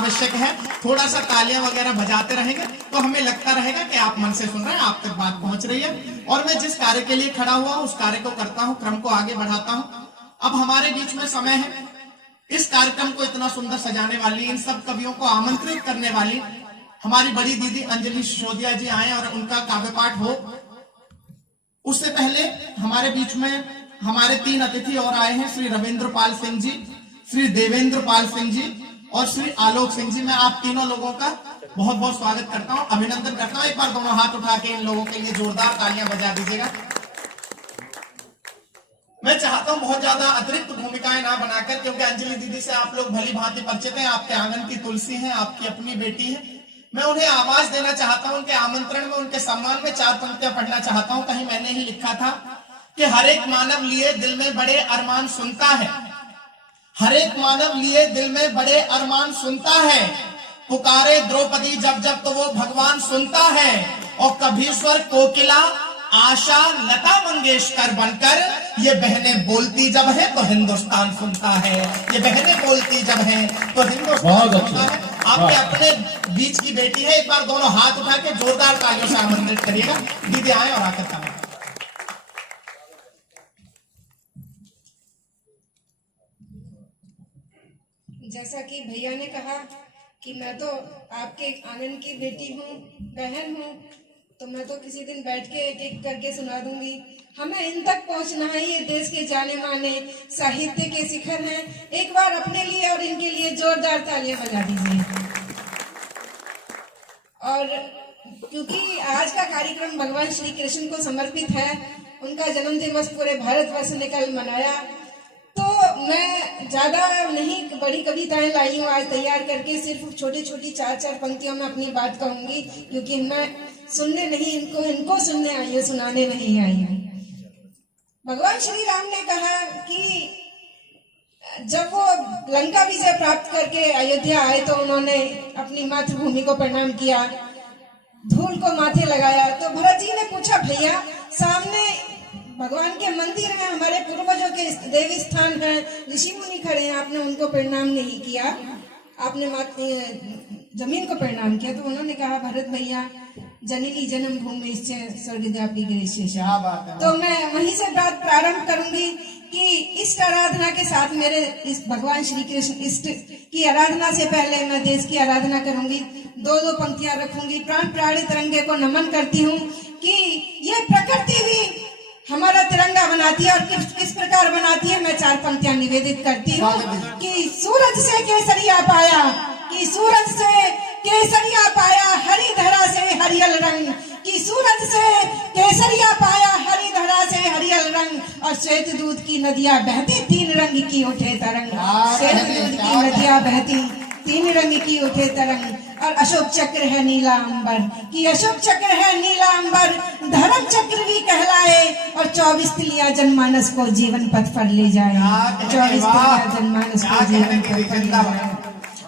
आवश्यक है। थोड़ा सा तालियां वगैरह बजाते रहेंगे तो हमें लगता रहेगा कि आप मन से सुन रहे हैं, आप तक बात पहुंच रही है। और मैं जिस कार्य के लिए खड़ा हुआ उस कार्य को करता हूं, क्रम को आगे बढ़ाता हूं। अब हमारे बीच में समय है इस कार्यक्रम को इतना सुंदर सजाने वाली, इन सब कवियों को आमंत्रित करने वाली हमारी बड़ी दीदी अंजलि सिसोदिया जी आए और उनका काव्य पाठ हो। उससे पहले हमारे बीच में हमारे 3 अतिथि और आए हैं, श्री रविंद्र पाल सिंह जी, श्री देवेंद्र पाल सिंह जी और श्री आलोक सिंह जी। मैं आप तीनों लोगों का बहुत बहुत स्वागत करता हूं, अभिनंदन करता हूं। एक बार दोनों हाथ उठा के इन लोगों के लिए जोरदार तालियां बजा दीजिएगा। मैं चाहता हूं बहुत ज्यादा अतिरिक्त भूमिकाएं ना बनाकर, क्योंकि अंजलि दीदी से आप लोग भली भांति परिचित हैं, आपके आंगन की तुलसी हैं, आपकी अपनी बेटी है। मैं उन्हें आवाज देना चाहता हूं, उनके आमंत्रण में, उनके सम्मान में 4 पंक्तियां पढ़ना चाहता हूं। कहीं मैंने ही लिखा था कि हर एक मानव लिए दिल में बड़े अरमान सुनता है, हर एक मानव लिए दिल में बड़े अरमान सुनता है, पुकारे द्रौपदी जब जब तो वो भगवान सुनता है। और कभी स्वर कोकिला आशा लता मंगेशकर बनकर ये बहनें बोलती जब है तो हिंदुस्तान सुनता है, ये बहनें बोलती जब है तो हिंदुस्तान सुनता है। आपके अपने बीच की बेटी है, एक बार दोनों हाथ उठा के जोरदार तालियों से आमंत्रित करिएगा। दीदी आए और आकर करें। जैसा कि भैया ने कहा कि मैं तो आपके आंगन की बेटी हूँ, बहन हूँ, तो मैं तो किसी दिन बैठ के एक एक करके सुना दूंगी। हमें इन तक पहुंचना है, ये देश के जाने माने साहित्य के शिखर हैं। एक बार अपने लिए और इनके लिए जोरदार तालियां बजा दीजिए। और क्योंकि आज का कार्यक्रम भगवान श्री कृष्ण को समर्पित है, उनका जन्म दिवस पूरे भारतवर्ष ने कल मनाया, तो मैं ज्यादा नहीं बड़ी कविताएं लाई हूँ आज तैयार करके। सिर्फ छोटी छोटी 4-4 पंक्तियों में अपनी बात कहूंगी, क्योंकि मैं सुनने नहीं, इनको सुनने आई हूँ, सुनाने नहीं आई हूँ। भगवान श्री राम ने कहा कि जब वो लंका विजय प्राप्त करके अयोध्या आए तो उन्होंने अपनी मातृभूमि को प्रणाम किया, धूल को माथे लगाया। तो भरत जी ने पूछा, भैया सामने भगवान के मंदिर है, हमारे पूर्वजों के देवी स्थान है, ऋषि मुनि खड़े हैं, आपने उनको प्रणाम नहीं किया, आपने जमीन को प्रणाम किया। तो उन्होंने कहा, भरत भैया जननी जन्म भूमि स्वर्गव्यापी गिरीश। तो मैं वहीं से बात प्रारंभ करूंगी कि इष्ट आराधना के साथ मेरे इस भगवान श्री कृष्ण इष्ट की आराधना से पहले मैं देश की आराधना करूंगी। 2-2 पंक्तियां रखूंगी। प्राण प्राणी तिरंगे को नमन करती हूँ कि ये प्रकृति भी हमारा तिरंगा बनाती है, और किस प्रकार बनाती है मैं 4 पंक्तियां निवेदित करती हूँ कि सूरज से केसरिया पाया, कि सूरज से केसरिया पाया हरी धरा से हरियल रंग, कि सूरज से केसरिया पाया हरी धरा से हरियल रंग, और श्वेत दूध की नदियां बहती 3 रंग की उठे तरंग, श्वेत दूध की नदियां बहती 3 रंग की उठे तरंग। और अशोक चक्र है नीला अंबर, कि अशोक चक्र है नीला अंबर, धर्म चक्र भी कहलाए, और 24 तिलियां जनमानस को जीवन पथ पर ले जाए, 24 तिलियां जनमानस को जीवन पथ पर ले जाए।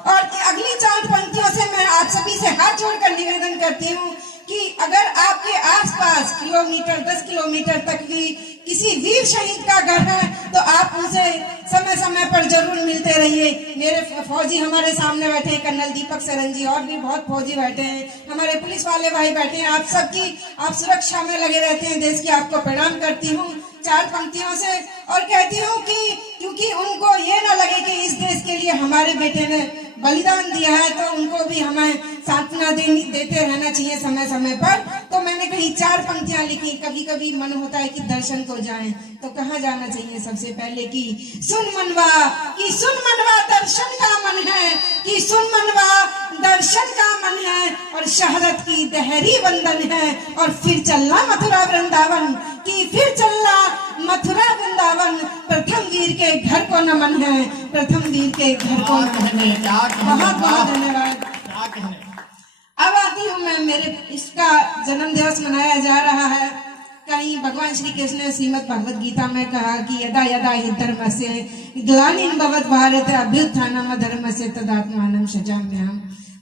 और अगली 4 पंक्तियों से मैं आप सभी से हाथ जोड़कर निवेदन करती हूँ कि अगर आपके आसपास किलोमीटर 10 किलोमीटर तक भी किसी वीर शहीद का घर है तो आप उनसे समय समय पर जरूर मिलते रहिए। मेरे फौजी हमारे सामने बैठे हैं, कर्नल दीपक सरन जी, और भी बहुत फौजी बैठे हैं, हमारे पुलिस वाले भाई बैठे हैं। आप सबकी आप सुरक्षा में लगे रहते हैं, देश की आपको प्रणाम करती हूँ 4 पंक्तियों से। और कहती हूँ कि क्योंकि उनको ये ना लगे कि इस देश के लिए हमारे बेटे ने बलिदान दिया है, तो उनको भी हमें सांत्वना देते रहना चाहिए समय समय पर। तो मैंने कहीं 4 पंक्तियां लिखी। कभी कभी मन होता है कि दर्शन को जाएं, तो कहाँ जाना चाहिए? सबसे पहले कि सुन मनवा, कि सुन मनवा दर्शन का मन है, कि सुन मनवा दर्शन का मन है, और शहादत की दहरी वंदन है, और फिर चलना मथुरा वृंदावन, कि फिर चलना मथुरा वृंदावन, प्रथम वीर के घर को नमन है, प्रथम वीर के घर को नमन है। बहुत बहुत धन्यवाद। अब आती हूँ मैं, मेरे इसका जन्म दिवस मनाया जा रहा है। कहीं भगवान श्री कृष्ण ने श्रीमद् भगवद गीता में कहा कि यदा यदा हि धर्मस्य ग्लानिर्भवति भारत अभ्युत्थानम् अधर्मस्य तदात्मानं सृजाम्यहम्।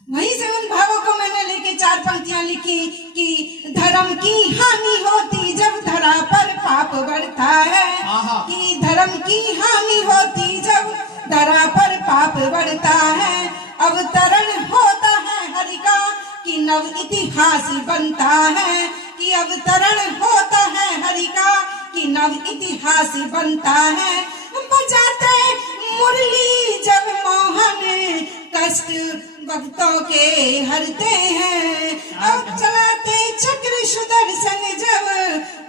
वहीं से उन भावों को मैंने लेके 4 पंक्तियां लिखी कि धर्म की हानि होती जब धरा पर पाप बढ़ता है, कि धर्म की हानि होती जब धरा पर पाप बढ़ता है, अवतरण होता है हरि का कि नव इतिहास बनता है, कि अवतरण होता है हरि का कि नव इतिहास बनता है। बजाते मुरली जब मोहन कष्ट भक्तों के हरते हैं, अब चलाते चक्र सुदर्शन जब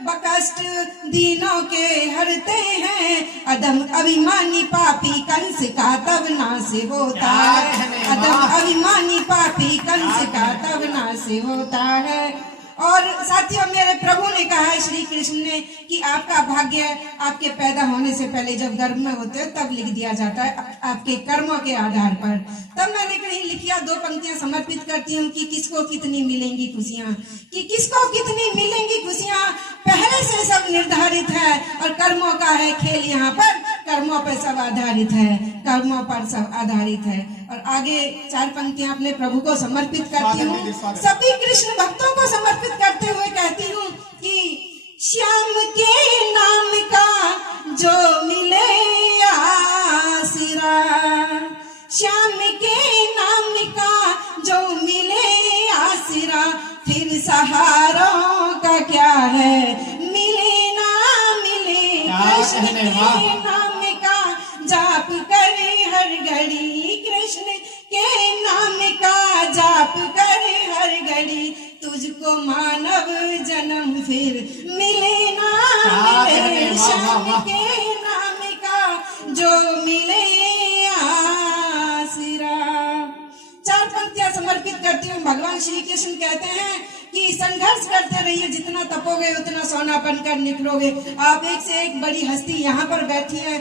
बकष्ट दीनों के हरते हैं। अदम अभिमानी पापी कंस का तब नाश होता है, अदम अभिमानी पापी कंस का तब नाश होता है। और साथियों, मेरे प्रभु ने कहा है, श्री कृष्ण ने, कि आपका भाग्य आपके पैदा होने से पहले जब गर्भ में होते हो तब लिख दिया जाता है आपके कर्मों के आधार पर। तब मैंने कहीं लिखिया 2 पंक्तियां समर्पित करती हूँ कि किसको कितनी मिलेंगी खुशियाँ, कि किसको कितनी मिलेंगी खुशियाँ पहले से सब निर्धारित है, और कर्मों का है खेल यहाँ पर, कर्मों पर सब आधारित है, कर्मों पर सब आधारित है। और आगे 4 पंक्तियां अपने प्रभु को समर्पित करती हूँ, सभी कृष्ण भक्तों को समर्पित करते हुए कहती हूँ कि श्याम के नाम का जो मिले आसरा, श्याम के नाम का जो मिले आसरा, फिर सहारों का क्या है मिले ना मिले। कृष्ण के नाम का जाप करे हर घड़ी, कृष्ण के नाम का जाप करे हर घड़ी, तुझको मानव जन्म फिर मिले ना मिले। श्याम के नाम का जो मिले आसरा। 4 पंक्तियां समर्पित करती हूँ। भगवान श्री कृष्ण कहते हैं कि संघर्ष करते रहिए, जितना तपोगे उतना सोना बनकर निकलोगे। आप एक से एक बड़ी हस्ती यहाँ पर बैठी है,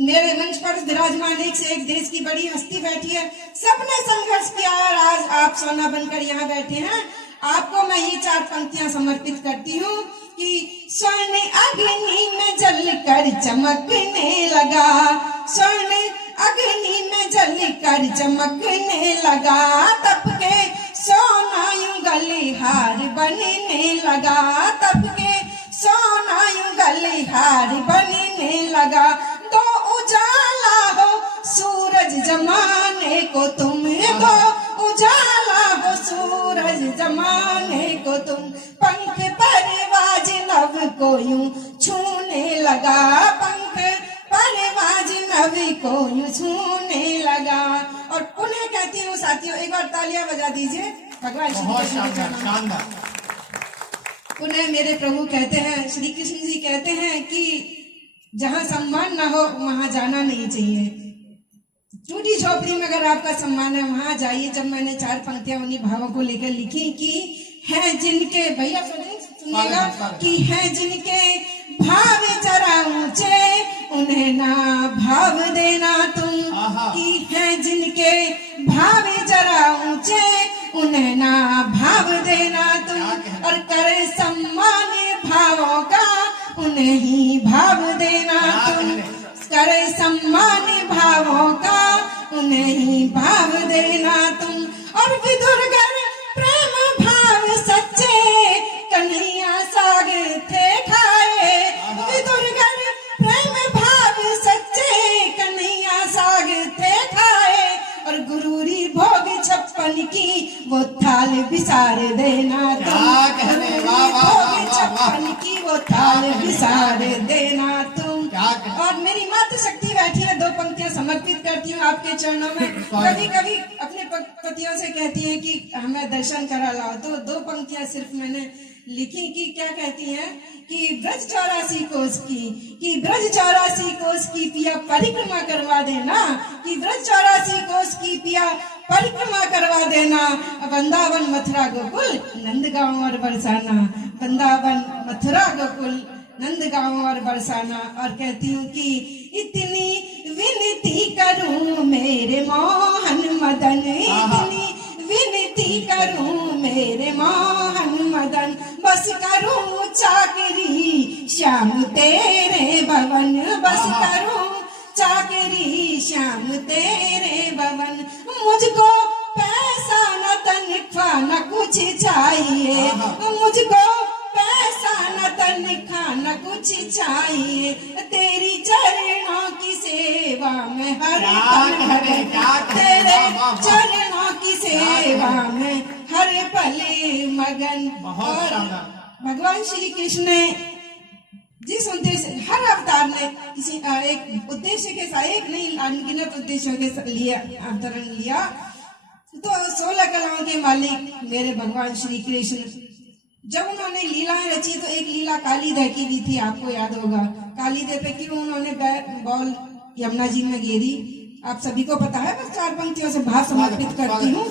मेरे मंच पर विराजमान एक से एक देश की बड़ी हस्ती बैठी है, सबने संघर्ष किया और आज आप सोना बनकर यहाँ बैठे हैं। आपको मैं ये 4 पंक्तियां समर्पित करती हूँ कि स्वर्ण अग्नि में जलकर चमकने लगा, स्वर्ण अग्नि में जलकर चमकने लगा, तप के सोना यूं गलिहार बनने लगा, तप के सोना यूं गलिहार बनने लगा। तो उजाला हो सूरज जमाने को तुम, तो उजाला हो सूरज जमाने को तुम, पंख परवाज नभ को यूं छूने लगा, पंख परवाज नभ को यूं छूने लगा। और पुनः कहती हूँ साथियों, एक बार तालियां बजा दीजिए भगवान श्री कृष्ण के चरणों। पुनः मेरे प्रभु कहते हैं, श्री कृष्ण जी कहते हैं कि जहाँ सम्मान ना हो वहां जाना नहीं चाहिए। टूटी झोपड़ी में अगर आपका सम्मान है वहां जाइए। जब मैंने 4 पंक्तियां उन्हीं भावों को लेकर लिखी कि हैं जिनके, भैया सुनिएगा, कि हैं जिनके भाव जरा ऊंचे उन्हें ना भाव देना तुम, कि हैं जिनके भाव जरा ऊंचे उन्हें ना भाव देना तुम, और करे सम्मान भावों का उन्हें ही भाव देना तुम, करे सम्मान भावों का उन्हें ही भाव देना तुम। और विदुरगर प्रेम भाव सच्चे कन्हैया साग थे खाए, विदुरगर प्रेम भाव सच्चे कन्हैया साग थे खाए, और गुरूरी भोग 56 की वो थाल बिसार देना तुम, गुरूरी भोग 56 की वो थाल बिसार देना तुम। और मेरी मातृ शक्ति बैठी है, 2 पंक्तियां समर्पित करती हूँ आपके चरणों में। कभी कभी अपने पतियों से कहती है कि हमें दर्शन करा लाओ, तो 2 पंक्तियां सिर्फ मैंने लिखी कि क्या कहती हैं कि ब्रज 84 कोस की, कि ब्रज 84 कोस की पिया परिक्रमा करवा देना, कि ब्रज 84 कोस की पिया परिक्रमा करवा देना, वृंदावन मथुरा गोकुल नंदगांव और बरसाना, वृंदावन मथुरा गोकुल नंदगांव और बरसाना। और कहती हूँ कि इतनी विनती करूं मेरे मोहन मदन, इतनी विनती करूं मेरे मोहन मदन, बस करूं चाकरी श्याम तेरे भवन, बस करूं चाकरी श्याम तेरे भवन, मुझको पैसा न तनख्वाह न कुछ चाहिए, मुझको पैसा न तनख्वाह न कुछ चाहिए, तेरी चरणों की सेवा सेवा में हर क्या पल कह रहे, क्या कह रहे, तेरे वाह, वाह, वाह। चरणों की सेवा में हर पल मगन। बहुत और शानदार। भगवान श्री कृष्ण ने जिस उद्देश्य हर अवतार ने किसी एक उद्देश्य के साथ एक नहीं अनगिनत उद्देश्यों के साथ लिया अवतरण लिया। तो 16 कलाओं के मालिक मेरे भगवान श्री कृष्ण जब उन्होंने लीलाएं रची तो एक लीला कालीदह की भी थी, आपको याद होगा। कालीदह पे क्यों उन्होंने बॉल यमुना जी में घेरी, आप सभी को पता है। बस 4 पंक्तियों से भाव समर्पित करती हूँ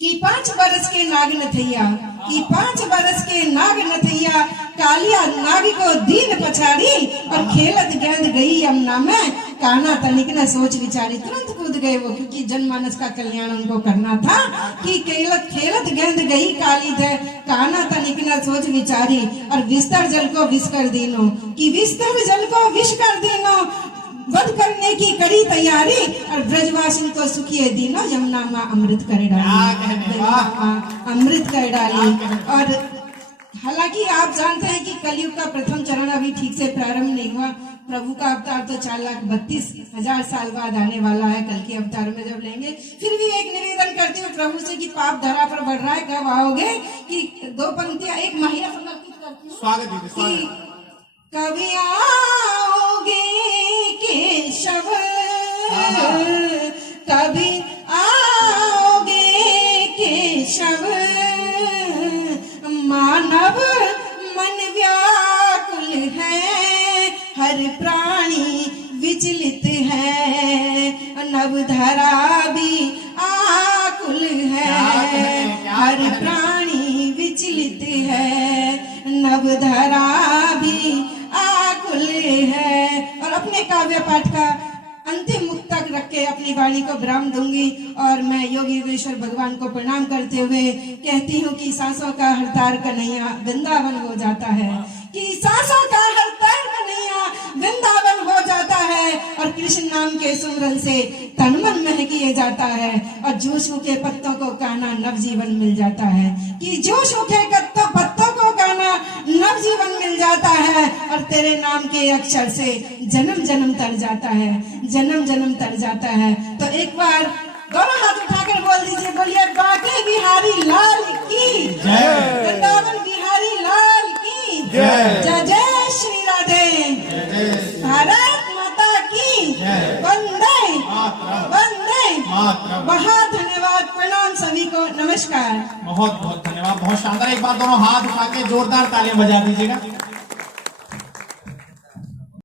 कि 5 बरस के नाग नथैया, कि 5 बरस के नाग नथैया, कालिया नाग को दीन पछाड़ी और खेलत गेंद गई यमुना में। कान्हा तनिक न सोच विचारी, तुरंत कूद गए वो, क्योंकि जनमानस का कल्याण उनको करना था। कि खेलत गेंद गई काली थे, कान्हा तनिक न सोच विचारी और विस्तर जल को विष कर दीनो, कि विस्तर जल को विष कर दीनो, वध करने की कड़ी तैयारी और ब्रजवासी को सुखिए दीनो, यमुना माँ अमृत कर डाली, अमृत कर डाली। और हालांकि आप जानते हैं कि कलयुग का प्रथम चरण अभी ठीक से प्रारंभ नहीं हुआ। प्रभु का अवतार तो 4,32,000 साल बाद आने वाला है, कल के अवतार में जब लेंगे। फिर भी एक निवेदन करती हूँ प्रभु से कि पाप धरा पर बढ़ रहा है, कब आओगे? कि 2 पंक्तियां एक महिला समर्पित करती हूँ। स्वागत दीदी, स्वागत। कभी आओगे केशव, कभी आओगे केशव, मानव मन व्याकुल है, हर प्राणी विचलित है, नवधरा भी आकुल है, हर प्राणी विचलित है, नवधरा भी आकुल है। और अपने काव्य पाठ का अंतिम मुक्त तक रख के अपनी वाणी को विराम दूंगी और मैं योगी योगेश्वर भगवान को प्रणाम करते हुए कहती हूँ कि सांसों का हरतार कन्हैया वृंदावन हो जाता है, कि सांसों का हरतार कन्हैया वृंदावन हो जाता है। और कृष्ण नाम के सुमरन से तन मन महकिए जाता है और जो सूखे पत्तों को काना नवजीवन मिल जाता है, कि जो सूखे पत्तों को काना नवजीवन मिल जाता है। और तेरे नाम के अक्षर से जन्म जन्म तर जाता है, जन्म जन्म तर जाता है। तो एक बार दोनों हाथ उठाकर बोल दीजिए, बोलिए बांके बिहारी लाल की जय, वृंदावन बिहारी लाल की जय, जय जय श्री राधे, भारत माता की वंदे वंदे। बहुत धन्यवाद, प्रणाम सभी को, नमस्कार। बहुत बहुत धन्यवाद, बहुत शानदार। एक बार दोनों हाथ उठा के जोरदार तालियां बजा दीजिएगा।